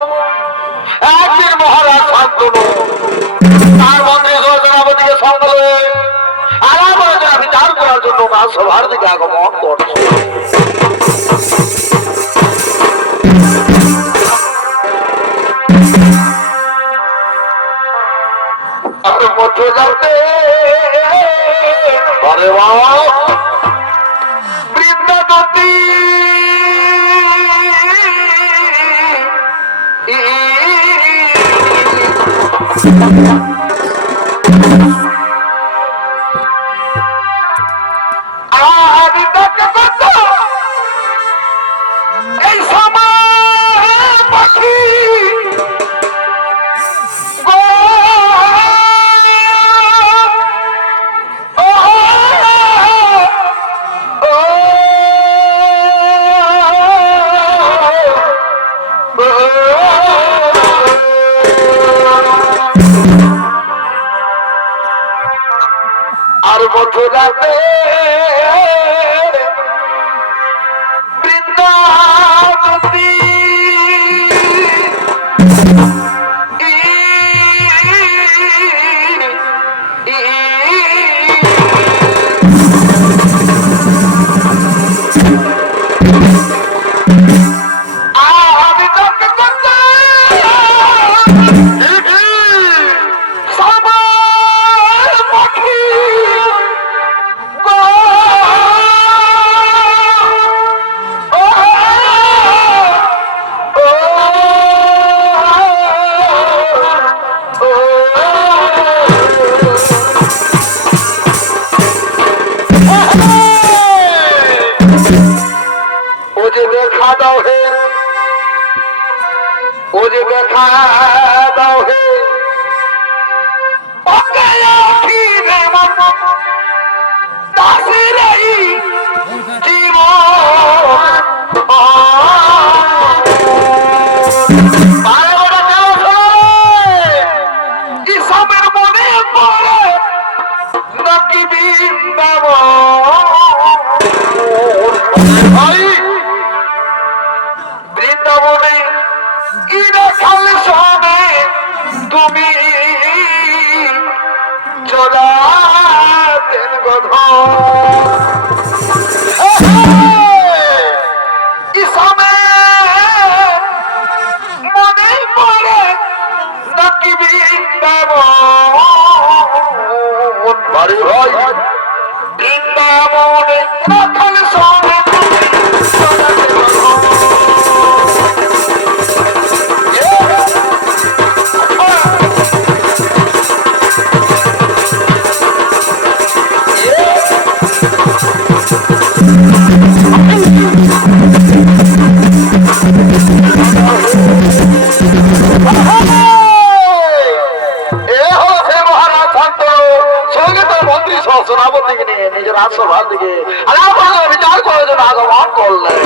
একদিন মহারাজ শান্তনু তার মন্ত্রী যোজনাবতীকে সঙ্গে লয়ে আলাপ বিচার করার জন্য সভার দিকে আগমন করছে। মধ্যে যাতে বৃন্দাবতী এই সময় পাখি আর মথুরাতে বৃন্দাবতী বৃন্দাবনে ইরা খালে সবে তুমি চোরাতেন গধ ইসামে মনে পড়ে নাকি বৃন্দাবন বাড়ি ভাই বৃন্দাবনে রাখালে সবে তুমি চোরাতেন গধ সোনাবতীকে নিয়ে নিজের রাজসভার দিকে বিচার করার জন্য আগমন করলেন।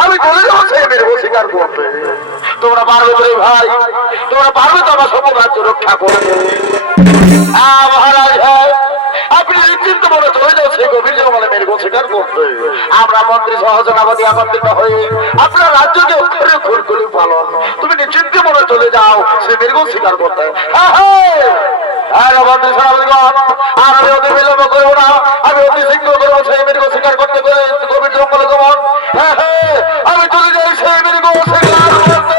আমি চলে যাবো সেই মেরে স্বীকার করতে। তোমরা পারবে তো ভাই, তোমরা পারবে তো আমার সব রাজ্য রক্ষা করবে। মহারাজ আপনি নিশ্চিন্ত মনে চলে যাও সেই গভীর জঙ্গলে মেরে স্বীকার করতে। আমরা মন্ত্রী সহজনাবাদী একত্রিত হয়ে আপনার রাজ্যকে অক্ষরে অক্ষর করে পালন। তুমি নিশ্চিন্ত মনে চলে যাও সেই মেরে স্বীকার করতে। মন্ত্রী সহজনাবাদীগণ আর আমি অতি বিলম্ব করবো না, আমি অতি শীঘ্র করবো সেই মেরে স্বীকার করতে করে গভীর জঙ্গলে গমন। আমি চলে যাই সেই মেরে স্বীকার করতে।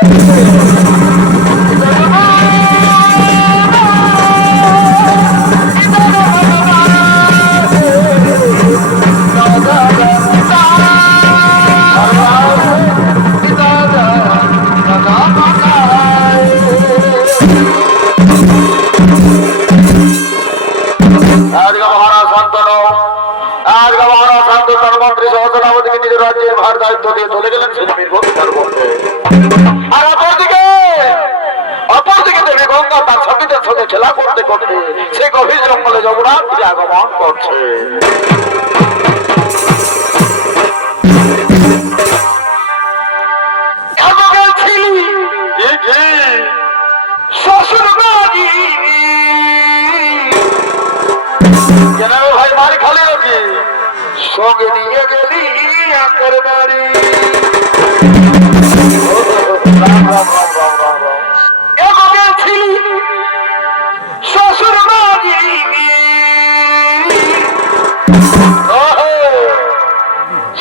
রাজ্যের ভার দায়িত্ব দিয়ে চলে গেলেন সেনামীর ভূমিকার মধ্যে। আর অপরদিকে দেবী গঙ্গা তার সঙ্গীদের সঙ্গে খেলা করতে করতে সে গভীর জঙ্গলে যমুনার দিকে আগমন করছে। ভাই মারি খালি নাকি সঙ্গে নিয়ে গেলি আকার বাড়ি। শ্বশুর বাড়ি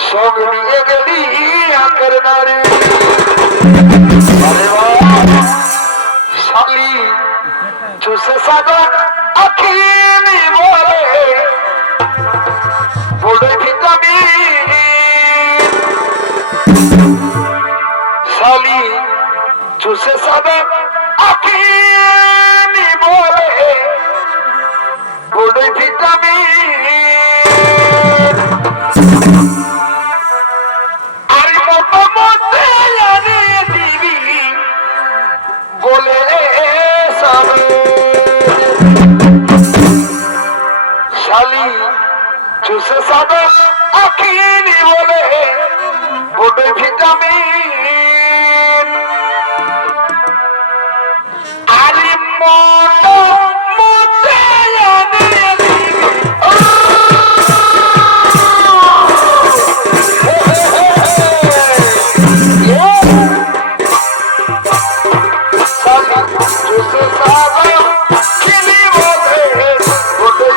সঙ্গে নিয়ে গেলি আকার বাড়ি। শালি চুষে সাগর আখিনি বলে বলে ভিটামিন। শালি চুষে সাগর আখিনি বলে বলে ভিটামিন। আরে মতো মতে আনিয়ে দিবি বলে সবে। শালি চুষে সাবে আখিনি বলে বলে ভিটামিন। আরে মতো মতে আনিয়ে দিবি চুষে সাবে আখিনি বলে বলে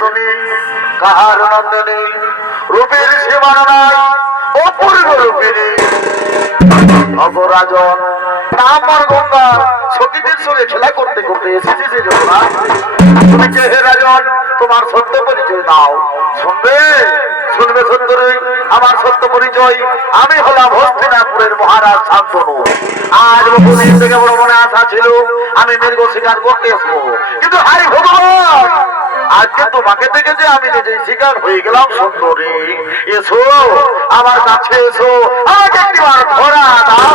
তুমি কাহার নন্দনে রূপের সীমানা নাই অপূর্ব রূপিণী অপরাজন আমার গঙ্গা সখীদের সঙ্গে খেলা করতে করতে এসেছি যে যমুনা তুমি কে হে রাজন তোমার সত্য পরিচয় দাও শুনবে শুনবে সুন্দরী আমার সত্য পরিচয় আমি হলাম হস্তিনাপুরের মহারাজ শান্তনু আজ বহুদিন থেকে বড় মনে আশা ছিল আমি মৃগ শিকার করতে আসবো কিন্তু হাই ভগবান আজকে তোমাকে দেখে যে আমি নিজেই শিকার হয়ে গেলাম সুন্দরী এসো আমার কাছে এসো আমাকে একটিবার ধরা দাও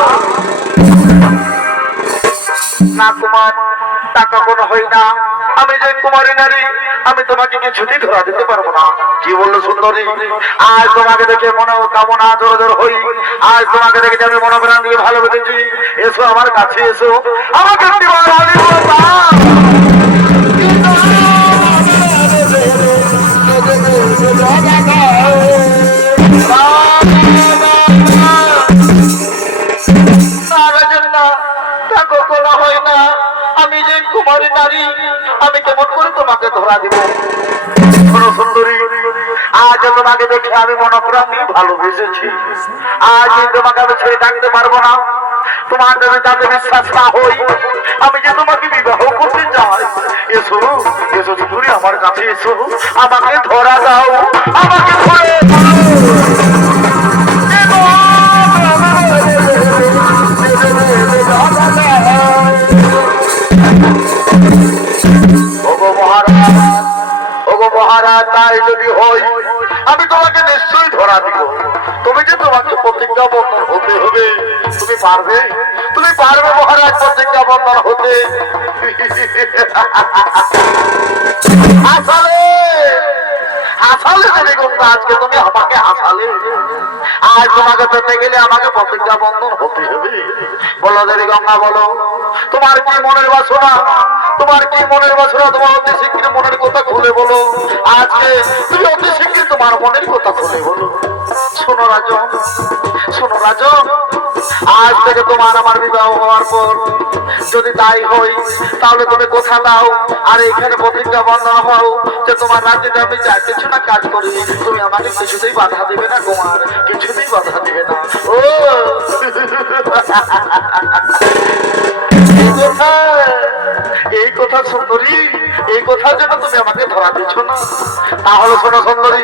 না কুমার টাকা কোনো হয় না আমি যে কুমারী নারী আমি তোমাকে কিছুতেই ধরা দিতে পারবো না কি বললো সুন্দরী আজ তোমাকে দেখে মনে কামনা জোর হই আজ তোমাকে দেখে আমি মনোপ্রাণ দিয়ে ভালোবেসেছি এসো আমার কাছে এসো আমাকে একটিবার আলিঙ্গন দাও আমি যে কুমারী নারী আমি কেমন করে তোমাকে ধরা দিব সুন্দরী আজ তোমাকে দেখে আমি মনোপ্রাণ দিয়ে ভালোবেসেছি আজ তোমাকে আমি ছেড়ে থাকতে পারবো না তোমার যদি যাতে বিশ্বাস না হই আমি যে তোমাকে বিবাহ করতে চাই এসো এসো সুন্দরী আমার কাছে এসো আমাকে ধরা দাও আমাকে ধরে মহারাজ তাই যদি হই আমি তোমাকে নিশ্চয়ই ধরা দিব তুমি যে তোমাকে প্রতিজ্ঞা বন্ধন হতে হবে তুমি পারবে মহারাজ প্রতিজ্ঞা বন্ধন হতে হাসালে দেবী গঙ্গা আজকে তুমি আমাকে হাসালে আজ তোমাকে পেতে গেলে আমাকে প্রতিজ্ঞা বন্ধন হতে হবে বলো দেবী গঙ্গা বলো তোমার কি মনের বাসনা তোমার অতি শীঘ্র মনের কথা খুলে বলো আজকে তুমি অতি শীঘ্র তোমার মনের কথা খুলে বলো শোনো রাজন আজ থেকে তোমার আমার বিবাহ হওয়ার পর যদি তাই হই তাহলে তুমি কথা দাও আর এখানে প্রতিজ্ঞা বন্ধন হও যে তোমার রাজ্যে আমি যা কিছু না কাজ করি তুমি আমাকে কিছুতেই বাধা দিবে না কুমার কিছুতেই বাধা দিবে না ও এই কথা সুন্দরী এই কথার জন্য তুমি আমাকে ধরা দিচ্ছ না তাহলে শোনো সুন্দরী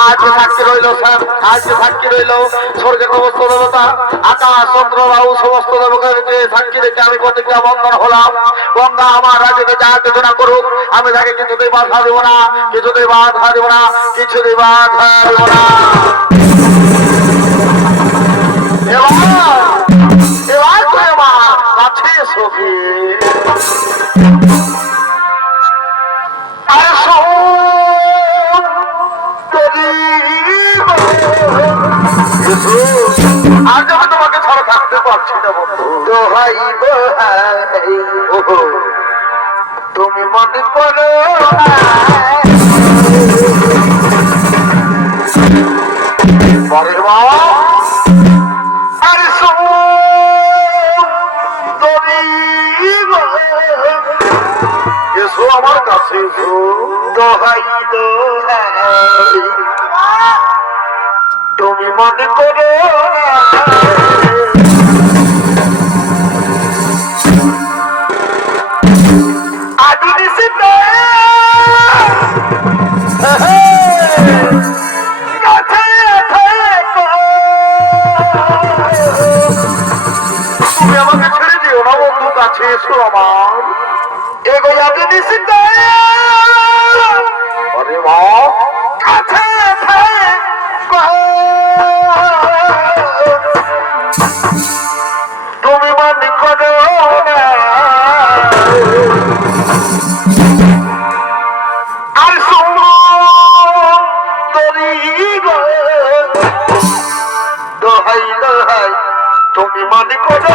আজ সাক্ষী রইল স্যার আজ সাক্ষী রইল স্বর্গের সমস্ত দেবতা আকাশ চন্দ্র বাবু সমস্ত দেবতার যে সাক্ষী রেখে আমি প্রতিজ্ঞা বন্ধন হলাম গঙ্গা আমার রাজ্যে যা যোজনা করুক আমি তাকে কিছুতেই বাধা দেব না কিছুতেই বাধা দেব না এবার তুই আমার কাছে সখী আজ আমি তোমাকে ছাড়া থাকতে পারছি না বন্ধু দোহাই তুমি মনে করো আরে এসো আমার কাছে এসো দোহাই তুমি মনে করো তুমি আমাকে ছেড়ে দিও না বন্ধু কাছে এসো আমার এগো আগে নিশ্চিত আরে মা কাছে তুমি মনে করো আর দোহাই তুমি মনে করো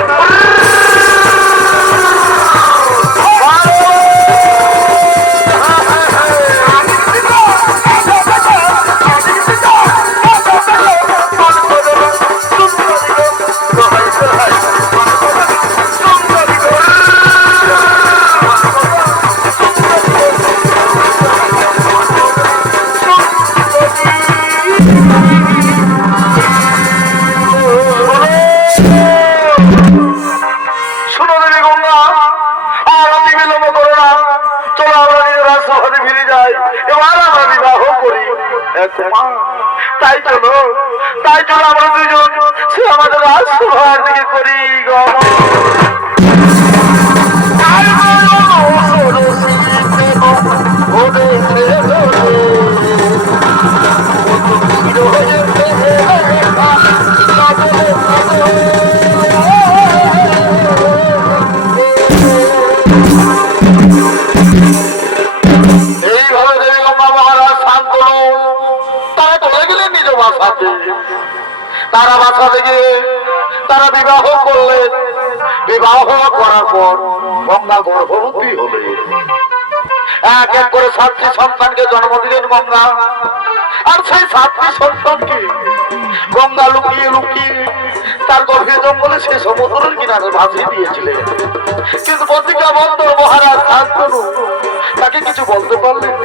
তাই চলো আমরা দুজন সে আমাদের রাজসভার দিকে করি তারা বাসা থেকে তারা বিবাহ করলেন। বিবাহ করার পর গঙ্গা গর্ভবতী হলে এক এক করে 7টি সন্তানকে জন্ম দিলেন গঙ্গা। আর সেই 7টি সন্তানকে গঙ্গা লুকিয়ে লুকিয়ে তার গভীর জঙ্গলে সে সমুদ্রের কিনারে ভাসিয়ে দিয়েছিলেন। কিন্তু প্রতিজ্ঞা বন্ধ মহারাজ শান্তনু তাকে কিছু বলতে পারলেন।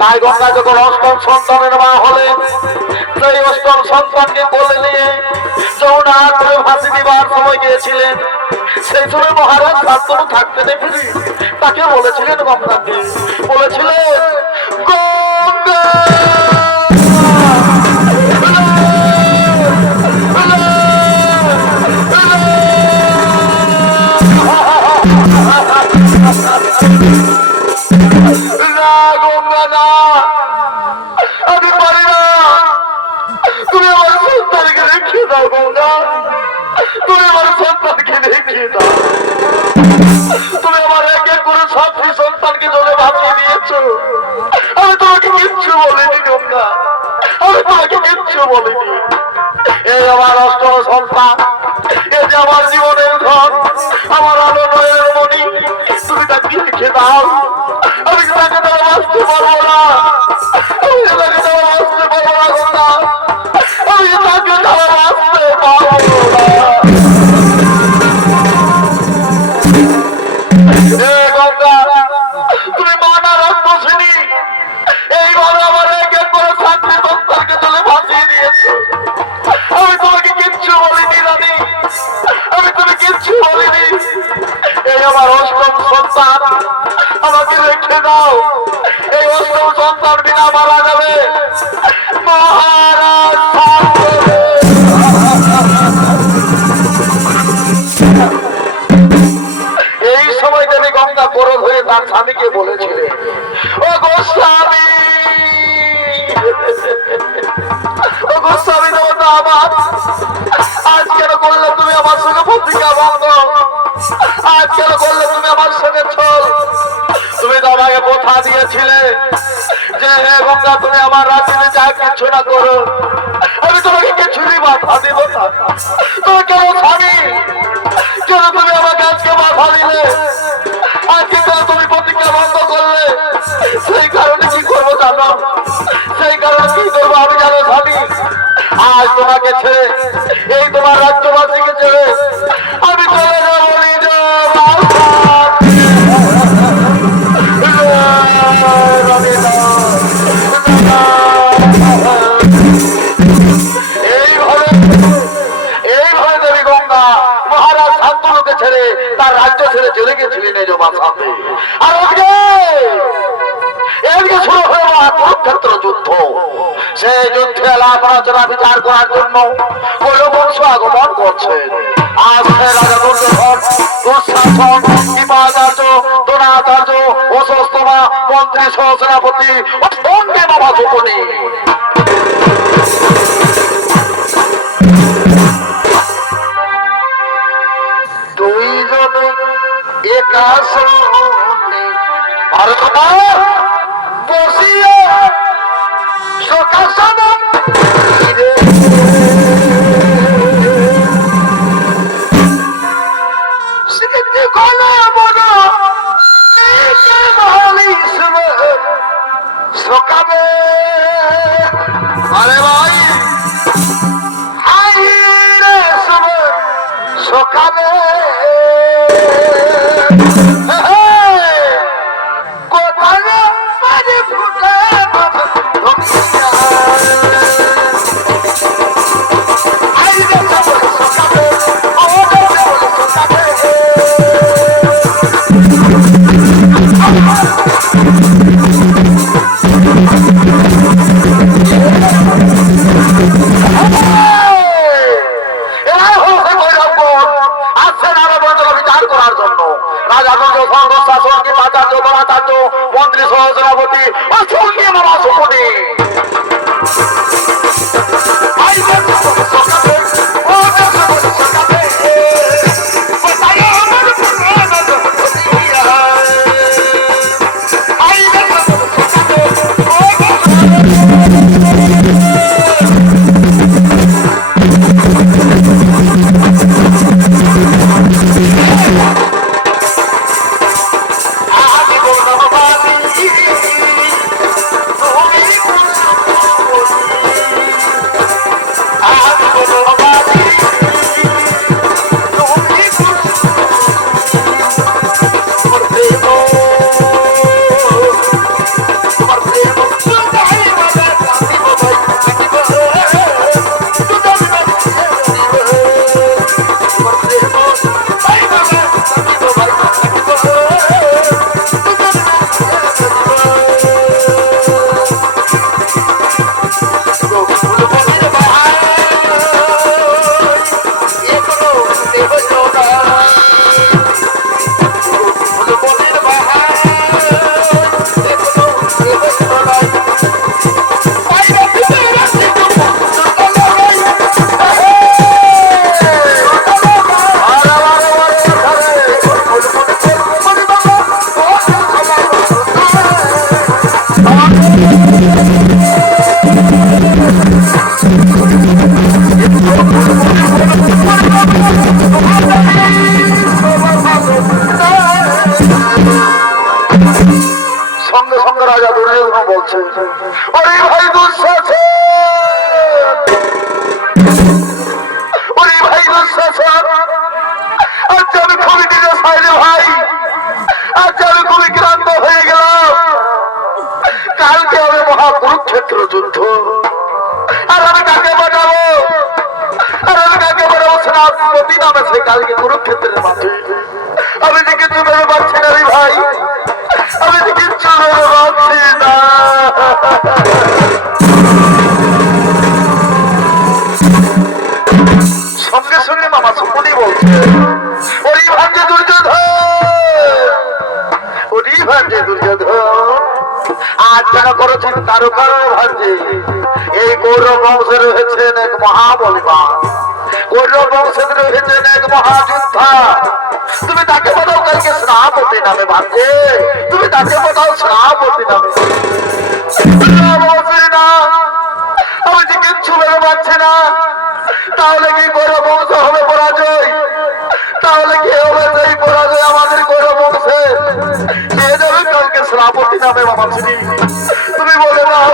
তাই গঙ্গা যখন 8ম সন্তানের মা হলেন, সেই 8ম সন্তানকে কোলে নিয়ে যমুনা করে ভাসি দিবার সময় গিয়েছিলেন। সেই সময় মহারাজ শান্তনু থাকতে দেখে তাকে বলেছিলেন, গঙ্গাকে বলেছিলেন, গঙ্গা আমি পারি না, তুমি আমার সন্তানকে দেখিয়ে দাও গঙ্গা, তুমি আমার সন্তানকে দেখিয়ে দাও। তুমি আমার এক এক করে 7টি সন্তানকে জলে ভাসিয়ে দিয়েছো, আমি তোমাকে কিচ্ছু বলিনি গঙ্গা, আমি তোমাকে কিচ্ছু বলিনি। এই আমার 8ম সন্তান, এই যে আমার জীবনের ধন, আমার আলো নয়ের মণি, তুমি তাকে রেখে দাও। আমি তাকে তারা বাঁচতে পারবো না, আমি তাকে তারা বাঁচতে পারবো না গঙ্গা, আমি তাকে তারা বাঁচতে পারবো না। গঙ্গা তুমি মানা রাখবসিনি, এইভাবে আমার এক এক করে 7টি সন্তানকে চলে ভাসিয়ে দিয়েছো। আমি তোমাকে কিচ্ছু বলিনি রানী, আমি তুমি কিচ্ছু বলিনি। এই আমার 8ম সন্তান, আমাকে রেখে দাও। এই 8ম সন্তান বিনা মারা যাবে মহারাজ। এই সময় দেবী গঙ্গা ক্রোধ হয়ে তার স্বামীকে বলেছিলেন, ও গোস্বামী, ও গোস্বামী দেবতা আমার, আজ কেন করলে তুমি আমার সঙ্গে প্রতিজ্ঞা ভঙ্গ? আজ কেন করলে তুমি আমার সঙ্গে ছল? তুমি তো আমাকে কথা দিয়েছিলে যে হে গঙ্গা তুমি আমার রাজ্যে যা কিছু না করো, আমি তোমাকে কিছুই বাধা দিব না। তুমি কেন স্বামী, কেন তুমি আমাকে আজকে বাধা দিলে? আজকে কেন তুমি প্রতিজ্ঞা ভঙ্গ করলে? সেই কারণে কি করবো জানো? সেই কারণে কি করবো আমি জানো স্বামী? আজ তোমাকে ছেড়ে, এই তোমার রাজ্যবাসীকে ছেড়ে আমি চলে যাবো নিজ এইভাবে দেবী গঙ্গা মহারাজ শান্তনুকে ছেড়ে তার রাজ্য ছেড়ে চলে গেছিলেন এই জমাতে। আর এদিকে শুরু হলো কুরুক্ষেত্র যুদ্ধ। সেই যুদ্ধে লাভ আলোচনা বিচার করার জন্য বংশ আগমন করছেন। আজ রাজা দুর্যোধন, দুঃশাসন, কৃপাচার্য, দ্রোণাচার্য, অশ্বত্থামা, মন্ত্রী সহসেনাপতি ও সঙ্গে বাবা গোপনী দুইজনে একাশনে বসিয়ে সকাশন সকালে আরে ভাই সকালে এরাই হচ্ছে কৈরবগণ, আসছেন আরো বঞ্চনা বিচার করার জন্য। রাজা সঙ্গ শাসনকে আচার্য বলাচার্য মন্ত্রী সহস্রাবতী ও সঙ্গী মামা সুপতি সঙ্গে সঙ্গে রাজা দুর্যোধন বলছে, ওরে ভাই দুঃশাসন, ওরে ভাই দুঃশাসন, আজ আমি খুবই নিরাশায় রে ভাই, আজ আমি খুবই ক্লান্ত হয়ে গেলাম। কালকে হবে মহা কুরুক্ষেত্র যুদ্ধ, আর আমি কাকে বাঁচাবো, আর আমি কাকে বাঁচাবো? সেনাপতি নামে সে কালকে কুরুক্ষেত্রের মাঠে আমি যে কিছু ভেবে পাচ্ছি না রে ভাই, আমি যে কিচ্ছু ভেবে পাচ্ছি না। সঙ্গে সঙ্গে মামা সুপনি বলছে, ওরি ভাঞ্জে দুর্যোধন, ওরি ভাঞ্জে দুর্যোধন, আজ যেন করেছেন তারও কারণ ভাঞ্জে। এই কৌরব বংশে রয়েছেন এক মহাবলিমান, কৌরব বংশে রয়েছেন এক মহাযোদ্ধা। তুমি তাকে বলো কালকে সেনাপতি নামে ভাঞ্জে, তুমি তাকে বলো সেনাপতি নামে। না, আমি যে কিচ্ছু ভেবে পাচ্ছি না। তাহলে কি কৌরব বংশ হবে পরাজয়? তাহলে কি হবে সেই পরাজয় আমাদের কৌরব বংশে? কে যাবে কালকে সেনাপতি নামে বাবা শ্রী? তুমি বলে দাও,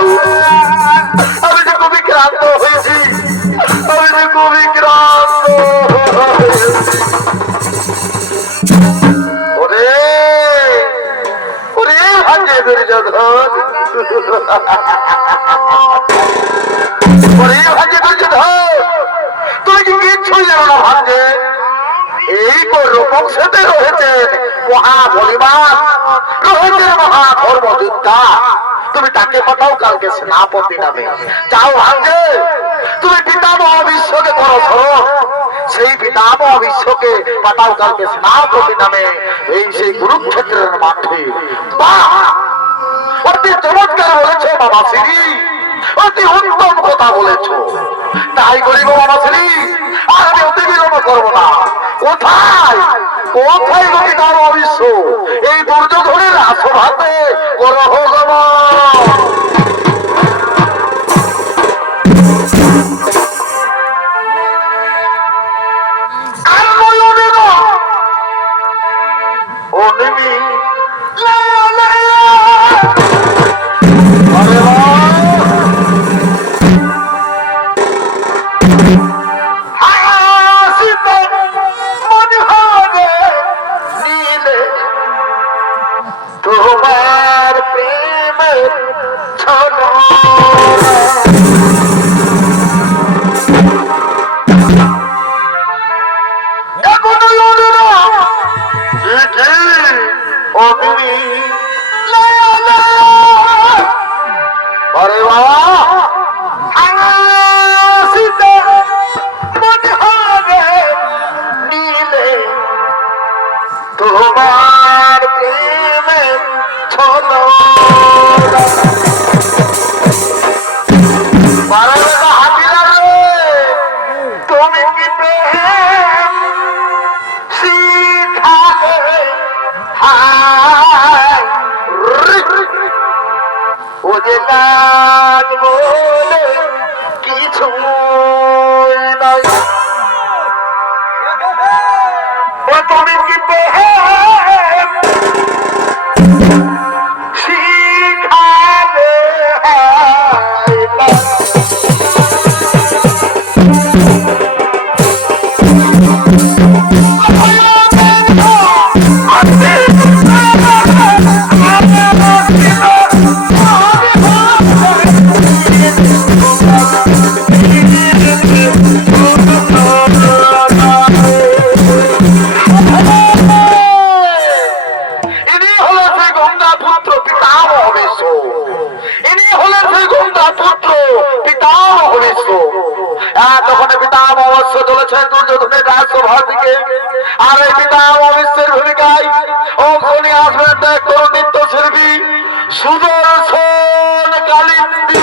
আমি যে খুবই ক্লান্ত হয়েছি, আমি যে খুবই ক্লান্ত। ওরে ওরে ভাঞ্জে দুর্যোধন, ওরে ভাঞ্জে দুর্যোধন, তুমি কি কিচ্ছুই জানো না ভাঞ্জে? এই কৌরব বংশে রয়েছেন মহাবলিমান, রয়েছেন মহাধর্মযোদ্ধা। তুমি তাকে পাঠাও কালকে সেনাপতি নামে। যাও ভাঞ্জে, তুমি পিতামহ বিশ্বকে করো স্মরণ, সেই পিতামহ বিশ্বকে পাঠাও কালকে সেনাপতি নামে এই সেই কুরুক্ষেত্রের মাঠে। বাহ, অতি চমৎকার বলেছ বাবা শ্রী, অতি উত্তম কথা বলেছ। তাই করিব বাবা শ্রী, আর আমি অতি বিলম্ব করবো না। কোথায় কোথায় গতি তার অবিশ্ব? এই দুর্যোধনের আসভাতে করহ তোমার প্রেমের ছলো দুর্যোধনের রাজসভা থেকে আর এই পিতা অবিশ্বের ভূমিকায় অংশনী আসবেন এক তরুণ নৃত্য শিল্পী সুদর্শন কালিন্দী।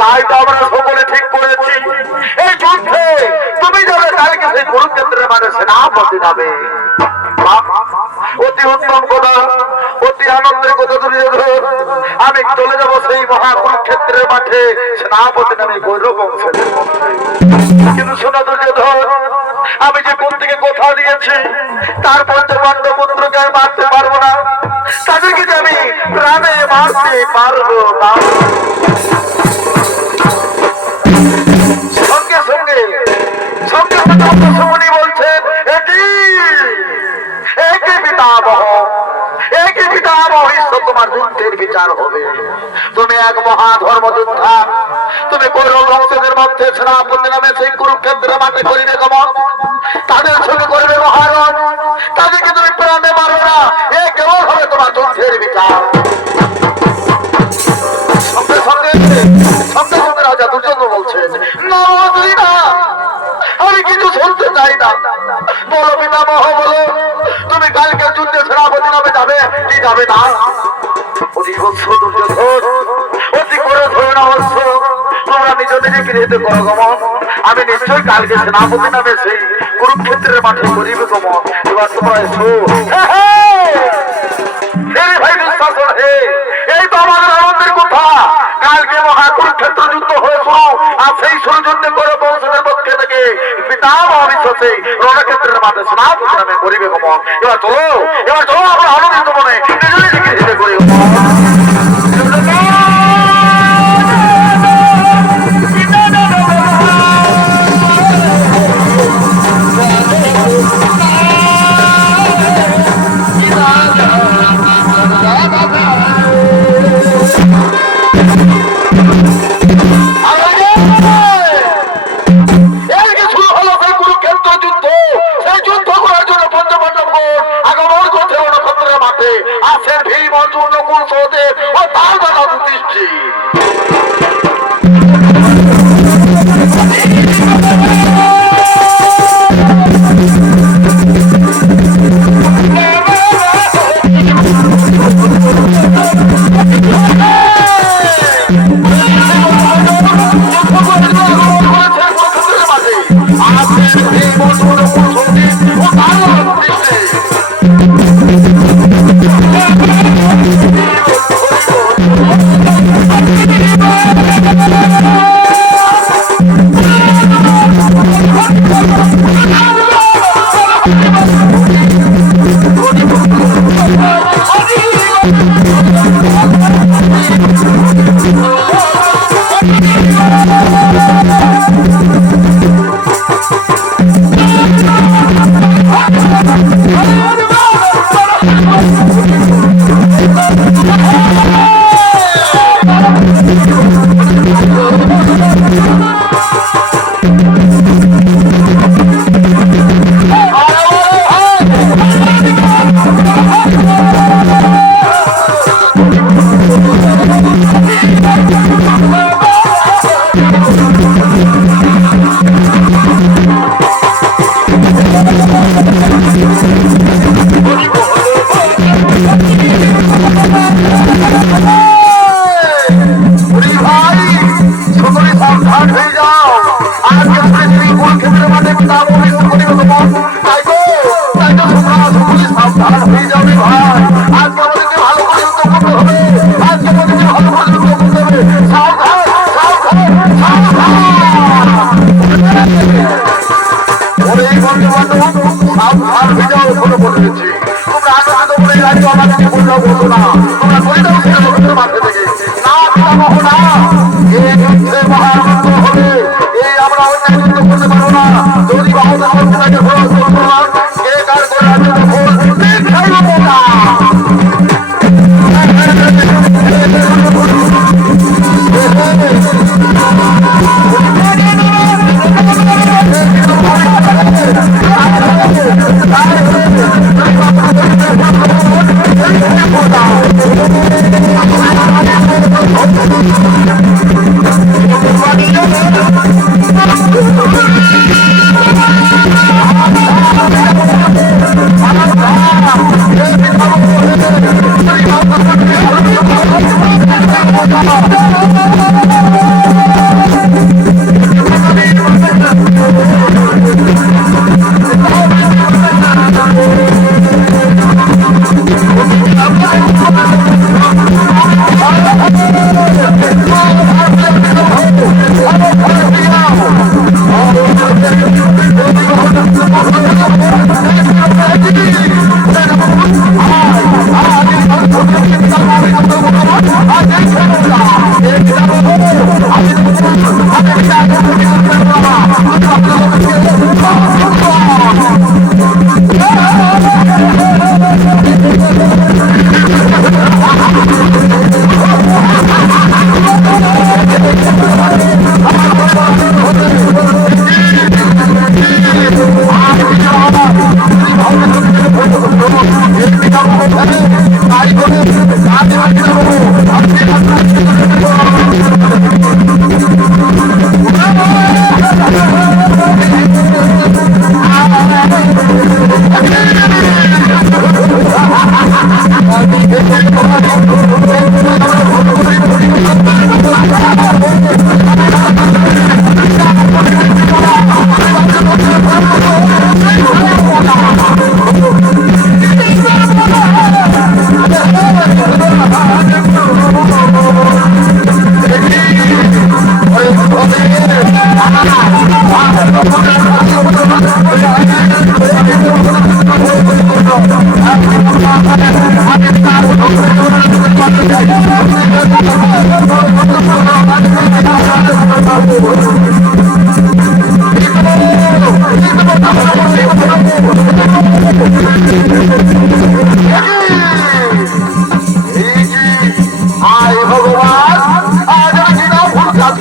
তাই তো আমরা সকলে ঠিক করেছি এই যুদ্ধে তুমি যাবে কালকে সেই কুরুক্ষেত্রের মানে সেনাপতি যাবে। অতি উত্তম কথা, অতি আনন্দের কথা। দুর্যোধন, আমি চলে যাব সেই মহাকুরুক্ষেত্রের মাঠে সেনাপতি নামে গৌরব বংশের মধ্যে। কিন্তু শোনা দুর্যোধন, আমি যে কোন থেকে কথা দিয়েছি তার মধ্যে পাণ্ডবপুত্রকে আমি মারতে পারবো না, তাদেরকে যে আমি প্রাণে মারতে পারবো না। সঙ্গে সঙ্গে সঙ্গে সঙ্গে বলছেন, একই পিতামহ, একই পিতামহ, ঈশ্বর তোমার যুদ্ধের বিচার হবে। তুমি এক মহাধর্মযোদ্ধা, তুমি কৌরব বংশদের মধ্যে সেনাপতি নামে সেই কুরুক্ষেত্রের মাঠে করিবে গমন, তাদের সঙ্গে করবে মহারণ, তাদেরকে তুমি প্রাণে মারো না, এ কেবল হবে তোমার যুদ্ধের বিচার। সঙ্গে সঙ্গে সঙ্গে সঙ্গে রাজা দুর্যোধন বলছেন, না না, আমি কিছু শুনতে চাই না। বলো পিতামহ, বলো তুমি কালকে যুদ্ধে সেনাপতি নামে যাবে কি যাবে না? অতি বৎস দুর্যোধন, অতি করে ধরে না বৎস, তোমরা নিজ নিজেকে যেতে করো গমন, আমি নিশ্চয়ই কালকে সেনাপতি নামে সেই কুরুক্ষেত্রের মাঠে করিবে গমন। এবার তোমরা এসো। ভাই দুঃশাসন, হে এই তো আমাদের আনন্দের কথা। কালকে মহাকুরুক্ষেত্র যুদ্ধ হয়েছিল, আর সেই সুযুদ্ধে করে বংশের পক্ষে থেকে পিতামহ বিশ্বাসে রণক্ষেত্রের মাঠে সেনাপতি নামে করিবে গমন। এবার চলো, এবার চলো, আমরা আনন্দিত মনে নিজ নিজেকে যেতে করি গমন। আছেন ভীম, অর্জুন, নকুল, সহদেব ও তার দাদা যুধিষ্ঠির। Thank you.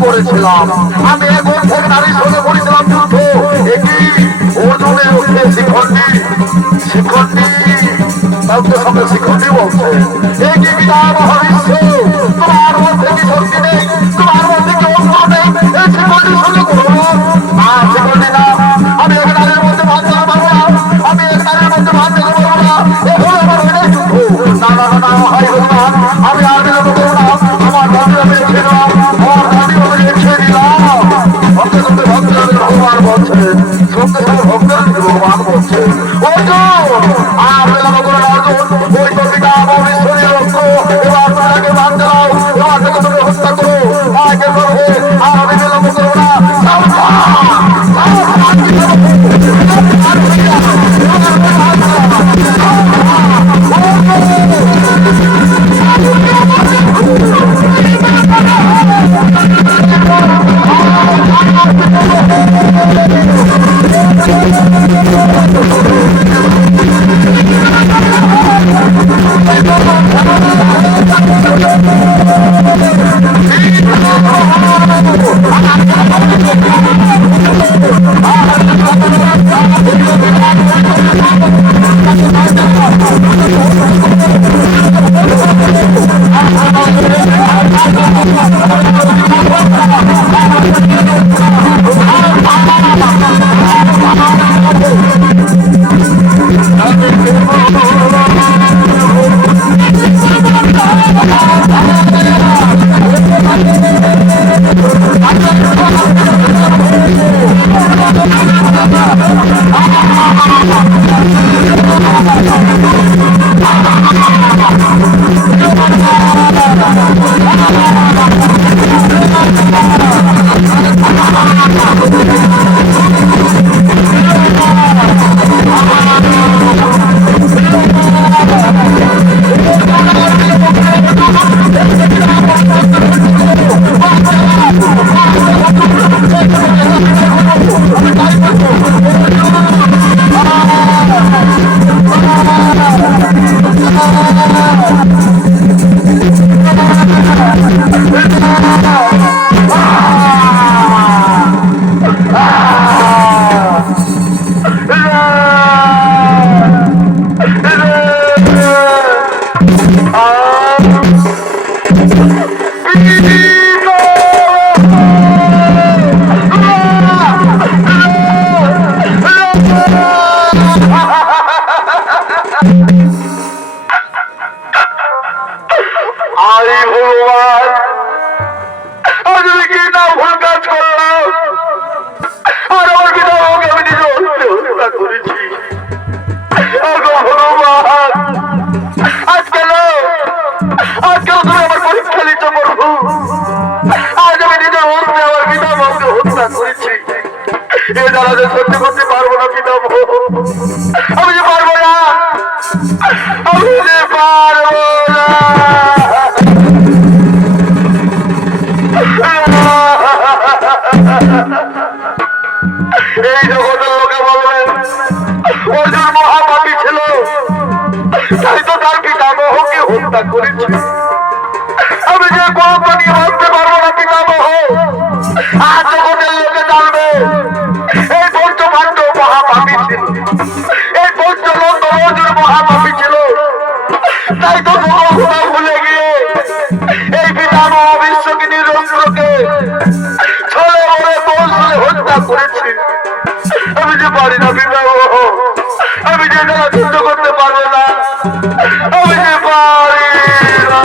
করেছিলাম আমি এখন থেকে নারী সঙ্গে করেছিলাম যুদ্ধ একই ওজনে উঠে শিখণ্ডী শিখণ্ডী তাদের সঙ্গে শিখণ্ডী বলছে একই বিনা মহাবিশ্ব তোমার মধ্যে কি শক্তি নেই তোমার মধ্যে কি অস্ত্র নেই এই শিখণ্ডীর সঙ্গে করবো না শিখণ্ডী না আমি এক নারীর মধ্যে ভাঙতে পারবো না আমি এক নারীর মধ্যে ভাঙতে পারবো না এখন আমার এটাই যুদ্ধ না না না হাই ভগবান আমি আর বিলম্ব করবো না আমার দাবি আমি রেখে দিলাম আমার দাবি আমি রেখে দিলাম ভক্তের সঙ্গে ভগবান বলছে সঙ্গে সঙ্গে ভক্তের ভগবান বলছে অর্জুন আর বিলম্ব করে অর্জুন ওই কবিতা ভবিষ্যতের লক্ষ্য এবার তোমাকে মান দাও এবার থেকে তুমি হত্যা করো তাকে করবে আর আমি বিলম্ব করবো না সত্যি করতে পারবো না পিতাম আমি যে পারবো না আমি যে পারবো না হত্যা করেছি। আমি যে গল্প নিয়ে ভাবতে পারবো না পিতামহ। আজ জগতের লোকে জানবে এই পঞ্চপাণ্ড মহাপাপী ছিল, এই পঞ্চনন্দ অর্জুন মহাপাপী ছিল। তাই তো কথা ভুলে গিয়ে এই পিতামহ বিশ্বকে নিরন্ত্রকে ছলে বলে কৌশলে হত্যা করেছি। আমি যে পারি না পিতামহ, আমি যে তারা যুদ্ধ করতে পারবো না, আমি যে পারি না।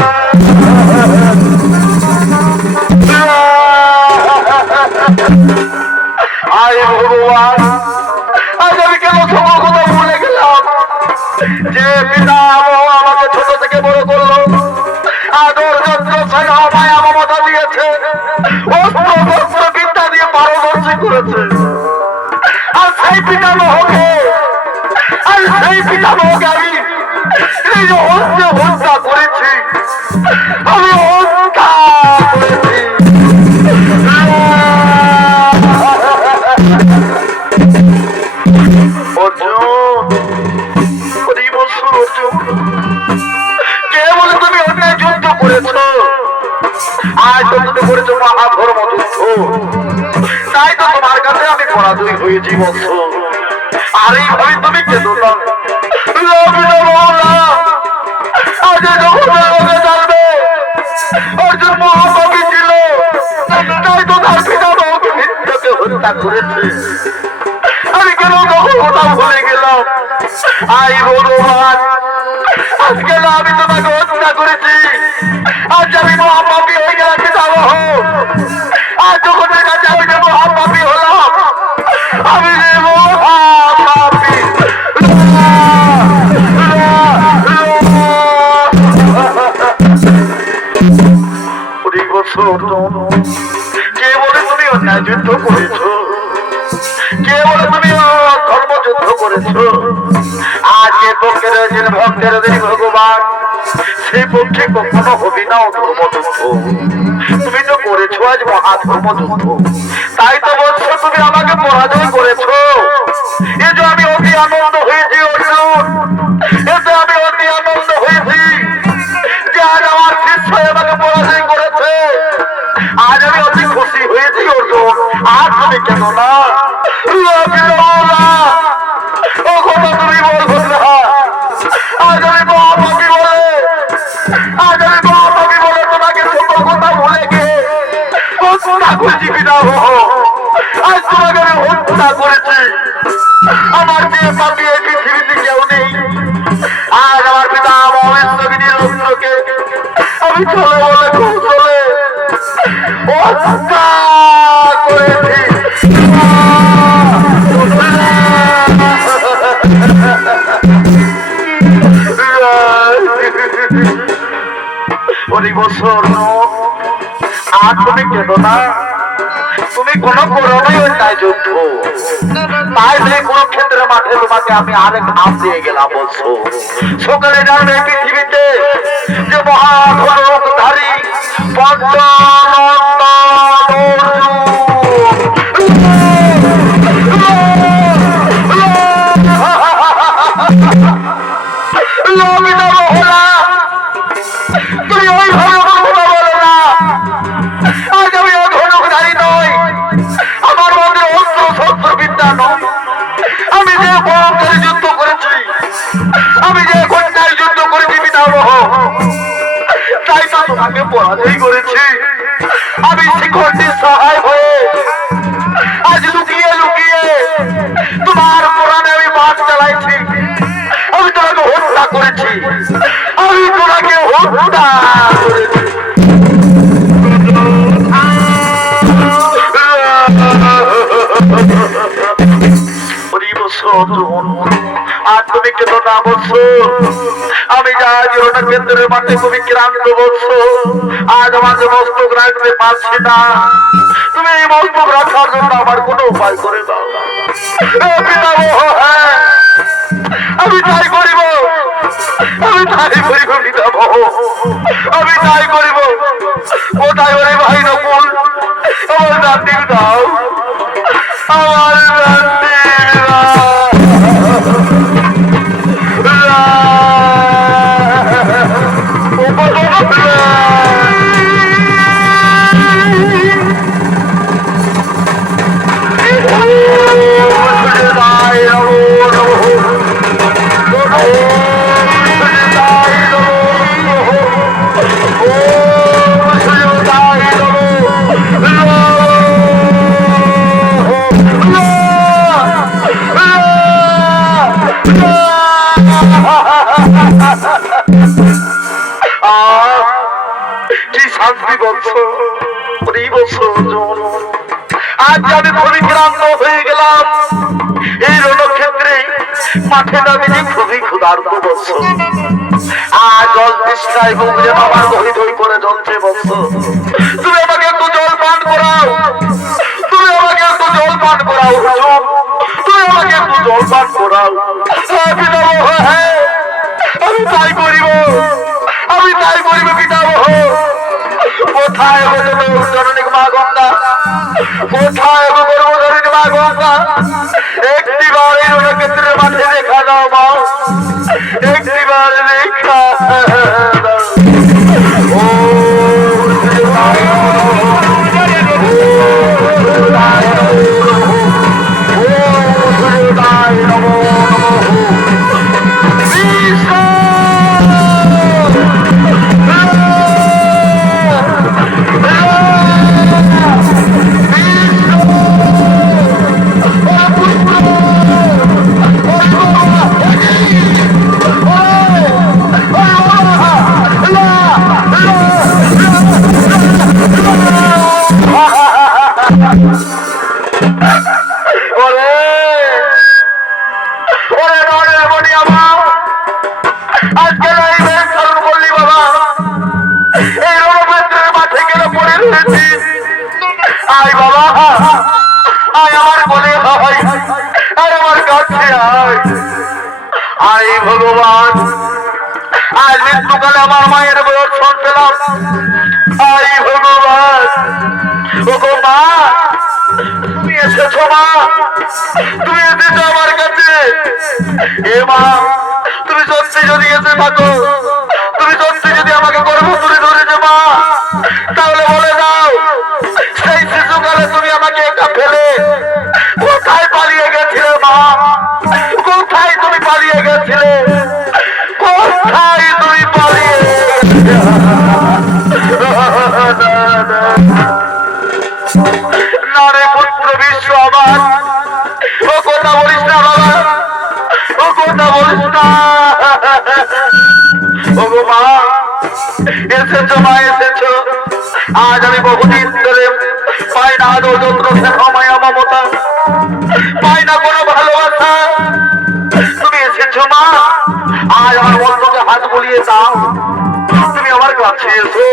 আয় ভগবান, আজ আমি কেন সকল কথা ভুলে গেলাম। যে পিতামহ আমাকে ছোট থেকে বড় করলো, আদর যত্ন ছাড়া মায়া মমতা দিয়েছে, অস্ত্র শস্ত্র বিদ্যা দিয়ে পারদর্শী করেছে, আর সেই পিতামহকে আমি এই যে হত্যা করেছি, আমি হত্যা করেছি। কে বলে তুমি অন্যায় যুদ্ধ করেছ? আজ তো তুমি করেছো মহাধর্ম যুদ্ধ, তাই তো তোমার কাছে আমি পরাজয় হয়েছি বৎস। আর এইভাবে তুমি কেন না? আজ জানবে অর্জুন মহাপাপী ছিল, তাই তো তার পিতামহকে মৃত্যুকে হত্যা করেছে। আমি কেন কথা ভুলে গেলাম? আই ভগবান, আজকে না আমি তোমাকে হত্যা করেছি, আজ আমি মহাপাপী হয়ে গেলাম পিতামহ। আজ জগতের কাছে আমি যে মহাপাপী হলাম, আমি যে মহাপাপী। কে বলে তুমি অন্যায় যুদ্ধ করেছ? কে বলে তুমি ধর্মযুদ্ধ করেছ? আজকে পক্ষে রয়েছেন ভক্তের দেবী ভগবান, সেই পক্ষে কখনো হবি না ধর্মযুদ্ধ। তুমি তো করেছো আজ মহাধর্মযুদ্ধ, তাই তো বলছো তুমি আমাকে পরাজয় করেছো। এ যে আমি অতি আনন্দ হয়েছি অর্জুন, এতে আমি অতি আনন্দ হয়েছি যে আজ আমার শিষ্য আমাকে পরাজয় করেছে। আজ আমি অতি খুশি হয়েছি অর্জুন। আর তুমি কেন না? ও কথা তুমি বলবো না। আজ আমি মহাপাপী বলে, আজ আমি মহাপাপী বলে তোমাকে সকল কথা ভুলে গিয়ে হত্যা করেছি পিতামহ। আজ তোমাকে আমি হত্যা করেছি। আমার যে পাপি এই পৃথিবীতে কেউ নেই। আজ আমার পিতামহ বিশ্বকে নিরন্ত্রকে আমি চলে বলে কৌশলে হত্যা করেছি। আর তুমি কেন না? তুমি কোন করোনাই অন্যায় যুদ্ধ, তাই সেই কুরুক্ষেত্রের মাঠে তোমাকে আমি আরেক নাম দিয়ে গেলাম বলছো। সকালে জানবে পৃথিবীতে যে মহাধনুধারী পঞ্চনন্দ পরাজয় করেছি। আমি শিখণ্ডীর সহায় হয়ে আজ লুকিয়ে লুকিয়ে তোমার পুরাণে আমি মাছ চালাইছি। আমি তোমাকে হত্যা করেছি, আমি তোমাকে হত্যা করেছি। আর তুমি কেন না বলছো? আমি যা জীবন কেন্দ্রের মাঠে তুমি ক্লান্ত বলছো, আজ আমাকে মস্তক রাখতে পারছি না। তুমি এই মস্তক রাখার জন্য আমার কোনো উপায় করে দাও পিতামহ। হ্যাঁ, আমি তাই করিব, আমি তাই করিব পিতামহ, আমি তাই করিব। কোথায় ওরে ভাই নকুল, আমার নাতি দাও, আমার নাতি শান্তি বৎস, ওরে বৎস অর্জুন, আজ আমি খুবই ক্লান্ত হয়ে গেলাম। এই রণক্ষেত্রে মাঠে নামিনি খুবই ক্ষুধার্ত বৎস। আর জল তৃষ্ণায় বুঝলে আমার দই দই করে জ্বলছে বৎস। তুমি আমাকে একটু জল পান করাও, তুমি আমাকে একটু জল পান করাও অর্জুন, তুমি আমাকে একটু জল পান করাও। হ্যাঁ, আমি তাই করিব, আমি তাই করিব পিতামহ। কোথায় জননী মা গঙ্গা, কোথায় গর্ভধারিণী মা গঙ্গা? একটিবার এই রণক্ষেত্রের মাঠে দেখা দাও মা, একটিবার দেখা দাও। ভগবান, আজ মৃত্যুকালে আমার মায়ের দর্শন পেলাম। আই ভগবান, ওগো মা, তুমি এসেছো মা, তুমি এসেছো আমার কাছে। এ মা, তুমি সত্যি যদি এসে থাকো, তুমি সত্যি যদি আমাকে গর্ভ তুলে ধরেছো মা, তাহলে বলে দাও সেই শিশুকালে তুমি আমাকে একা ফেলে কোথায় পালিয়ে গেছিলে মা? কোথায় তুমি পালিয়ে গেছিলে? কোথায় তুমি পালিয়ে না রে পুত্র বিশ্ব আমার, ও কথা বলিস না বাবা, ও কথা বলিস না। ও গো মা, এসেছো মা, এসেছো। আজ আমি বহুদিন ধরে পাই না আদর যত্ন স্নেহ মায়া মমতা, পাই না কোনো ভালোবাসা। তুমি এসেছো মা, আজ আমার মস্তকে হাত বুলিয়ে দাও। তুমি আমার কাছে এসো,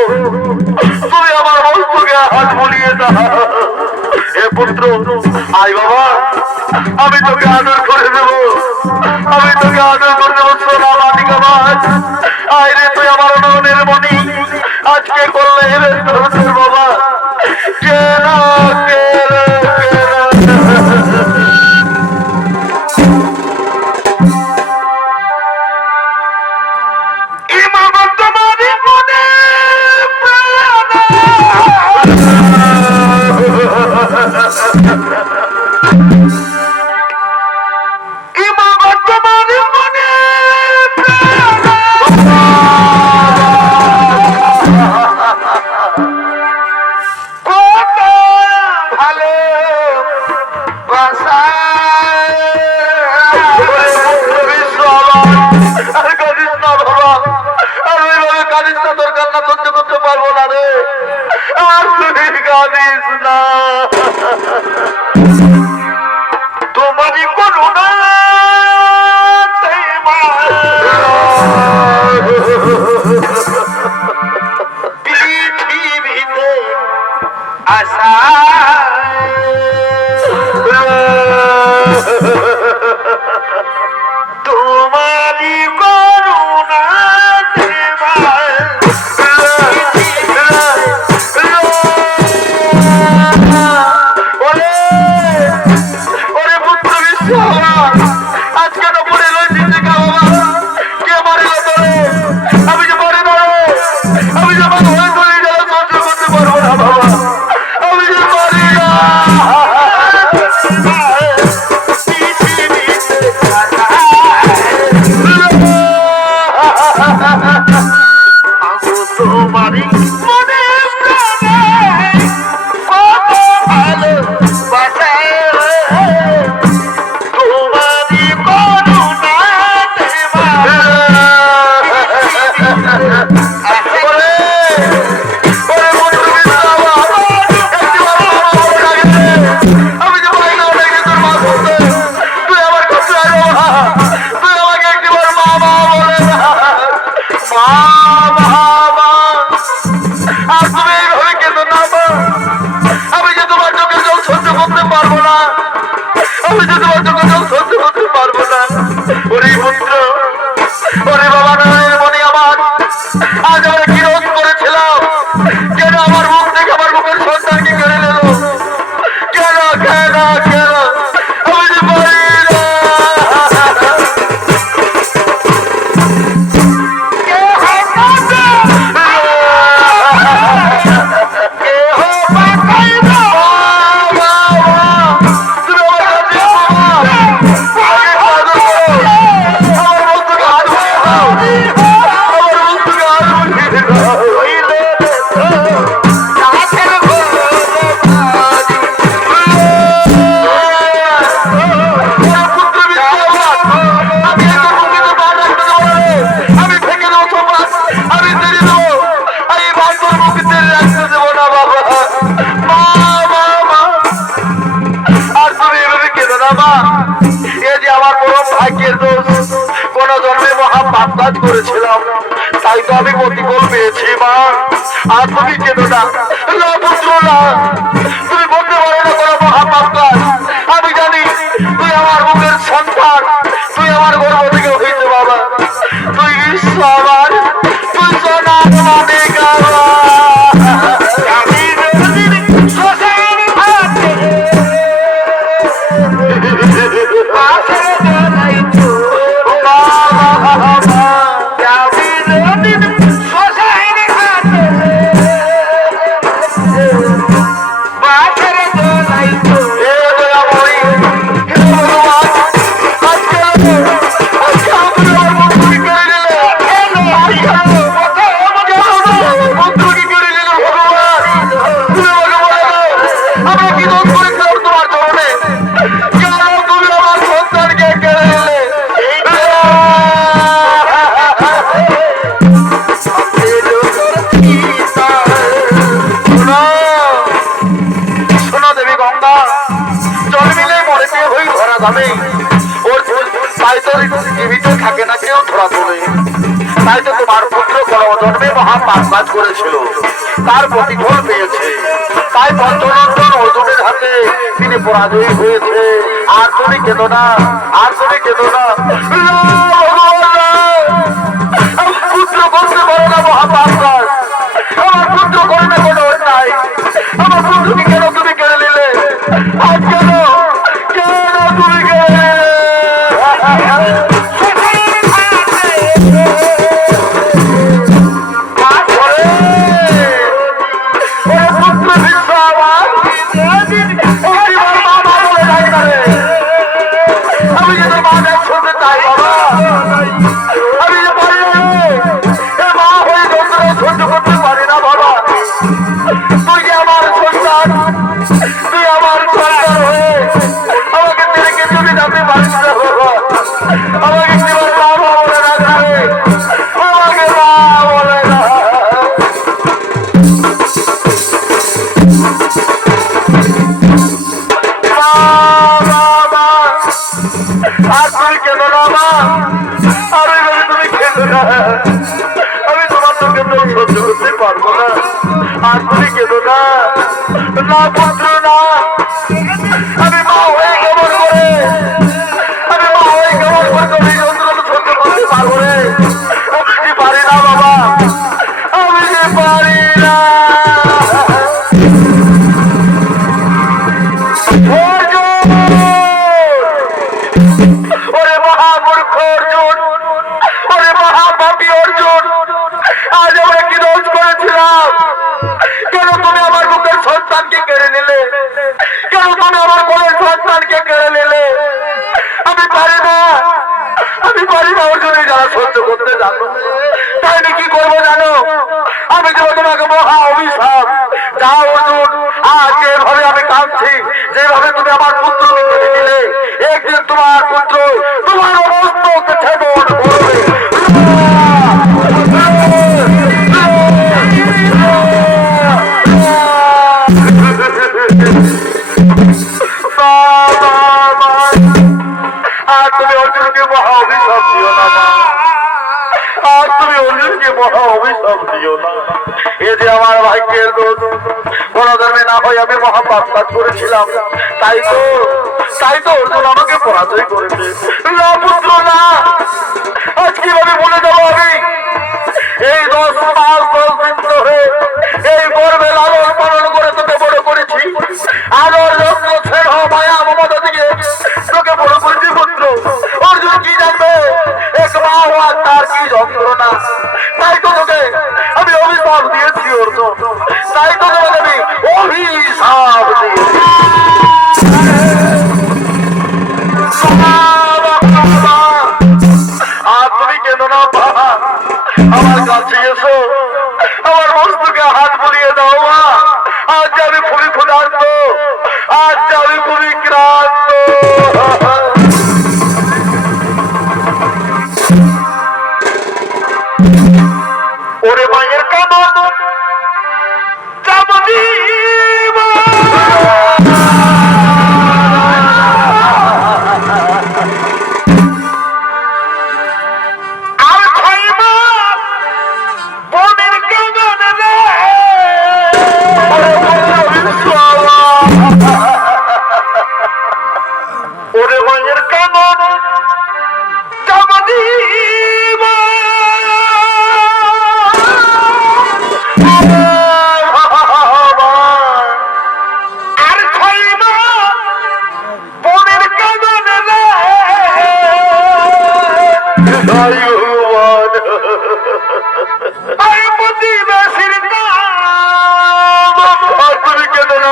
তুমি আমার মস্তকে হাত বুলিয়ে দাও। হে পুত্র, আয় বাবা, আমি তোকে আদর করে দেবো, আমি তোকে আদর করে দেবো। সোনা মাটিকা মাছ, আয় রে তুই আমার নয়নের মণি, আজকে করলে হেরে তোর বাবা কেনা কেনা তোমারই করুণা পৃথিবীতে আশা তোমারই করুণা আজকে তো পড়ে রয়েছি বাবা, কে মারিল তোরে? আমি যে মরে না, আমি যে আমার হয়ে চলে গেলে সহ্য করতে পারবো না বাবা, আমি যে মারি না। আমার মুখ থেকে আমার মুখের সন্তানকে কেড়ে নিল। কেন কেন কেন আমি যে পারি না। করেছিলাম তাই তো আমি প্রতিফল পেয়েছি মা। আর তুমি কেঁদো না পুত্র না, তুমি বলতে পারো না কোনো মহাপাপ কাজ। আমি জানি তুই আমার মুখের সন্তান, তুই আমার গর্ব থেকে হইতে বাবা, তুই বিশ্ব আমার, তুই সোনার মালিক থাকে না কেউ ধরা তোলে। তাই তো তোমার পুত্র জন্মে মহাপাপ কাজ করেছিল, তার প্রতিফল পেয়েছে। তাই পঞ্চনন্দন অর্জুনের হাতে তিনি পরাজয়ী হয়েছে। আর তুমি কেঁদো না, আর তুমি কেঁদো না। পুত্র করতে পারো না মহাপাপ কাজ, আমার পুত্র করে না কোনো অন্যায়। আমার পুত্রকে কেন তুমি কেড়ে নিলে? আজ কেন কেন তুমি কেড়ে নিলে? আমি তোমার তোকে তো সহ্য করতে পারবো না। আর তুমি কেঁদো না, না পুত্র না। আমি মা হয়ে কেমন করে, আমি মা হয়ে কেমন করে যন্ত্রণা সহ্য করতে পারবো রে? আমি পারি না বাবা, আমি যে পারি না। ওরে মহামূর্খ অর্জুন, ওরে মহাপাপী অর্জুন, আজ আমরা কি দোষ করেছিলাম? কেন তুমি আমার বুকের সন্তানকে কেড়ে নিলে? কেন তুমি আমার কোলের সন্তানকে কেড়ে নিলে? আমি পারি না, আমি পারি না অর্জুনই যারা সহ্য করতে জানো। তাই আমি কি করবো জানো? আমি দেবো তোমাকে মহা অভিশাপ। যা অর্জুন, আজ যেভাবে আমি কাঁদছি, যেভাবে তুমি আমার পুত্রকে কেড়ে নিলে, একদিন তোমার পুত্র তোমার মস্তক ছেদন করবে। আর তুমি অর্জুনকে মহা অভিশাপ দিও না, আর তুমি অর্জুনকে মহা অভিশাপ দিও না। এ যে আমার ভাগ্যের দোষ, কোন ধর্মে না হয় আমি মহাপাপ কাজ করেছিলাম। তাই তো অর্জুন আমাকে পরাজয় করেছে। না পুত্র না, আজ কিভাবে বলে যাবো আমি? এই 10 মাস 10 দিন ধরে এই ভোরবেলা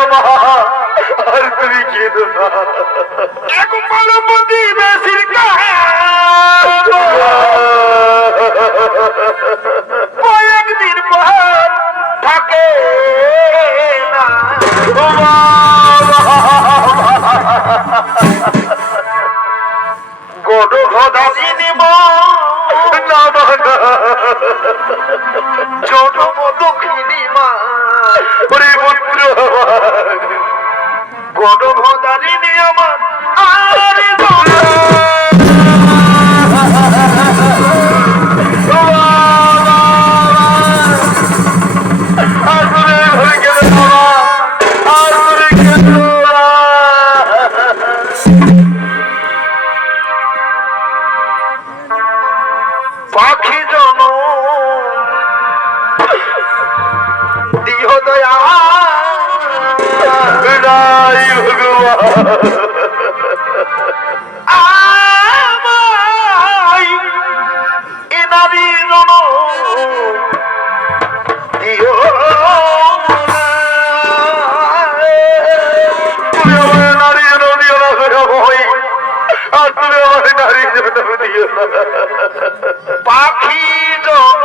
মা আর তুমি কেঁদো না একবার প্রতিবেশীর কয়েকদিন পর থাকে না গড় ঘদাদিনী মা ছোট দক্ষিণী মা ওরে পুত্র গড় ঘদাদিনী আমার আরে পাখি জন দিহ দয়া আমায় এনারি জন দিও তুমি আমার নারী জন দিও না ভয় আর তুমি আমার নারী জন দিও না পাখি জন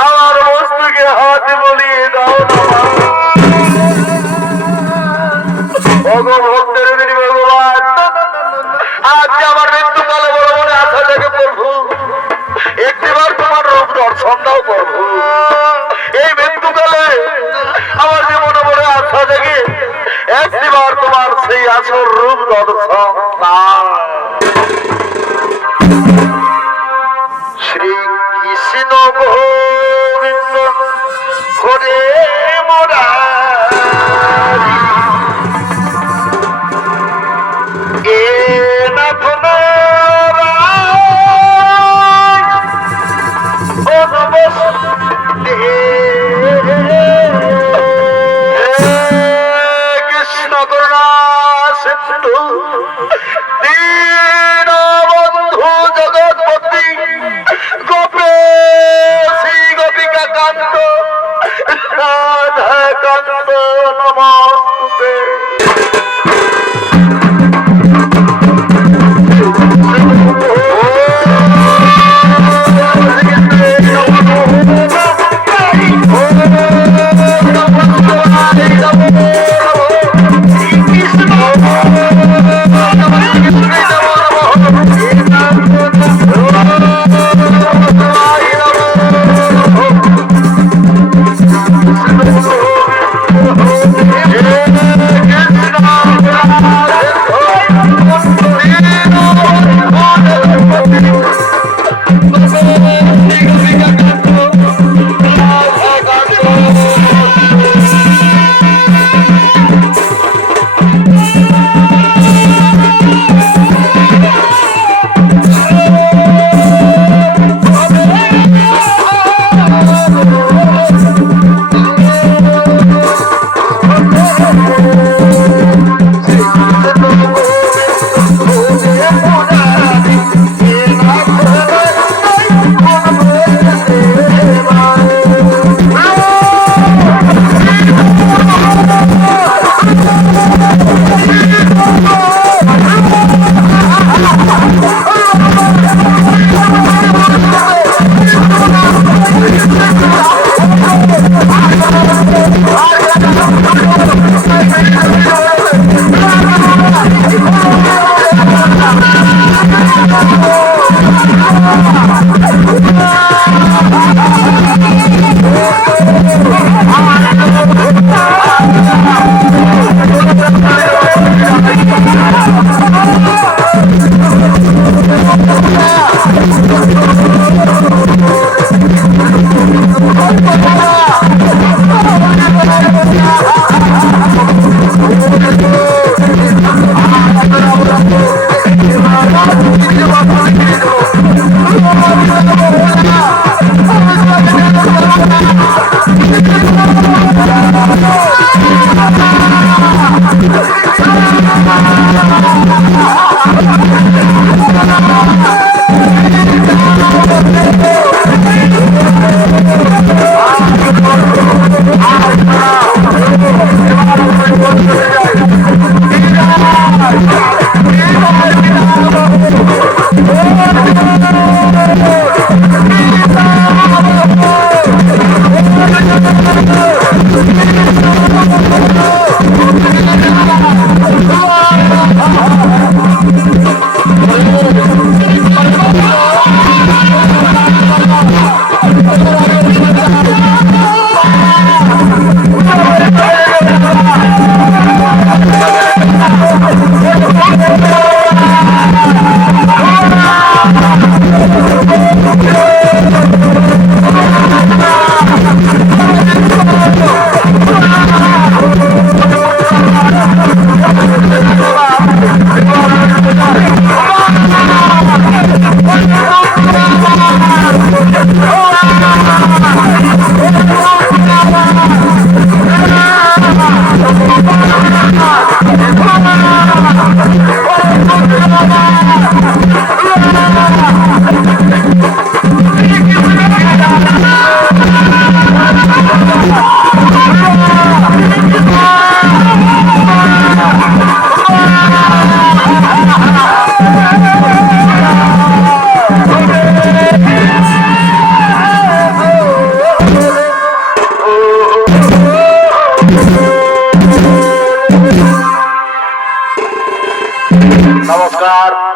আমার বস্তুকে হাত বলিয়ে দাও ভগভক্তের ভগবান আজকে আমার মৃত্যুকালে বড় মনে আশা থেকে প্রভু একটিবার তোমার রূপ দর্শন দাও প্রভু এই মৃত্যুকালে আমার জীবনে বড় আশা থেকে একটিবার তোমার সেই আসল রূপ দর্শন দাও শ্রী কৃষ্ণ গোবিন্দ হরে মুরারি এ নাথ নারায়ণ ও নমস্তে কৃষ্ণ করুণা সিন্ধু দীনবন্ধু জগৎপতি গোপী গোপিকা কান্ত রাধা কান্ত নমস্তে नमस्कार।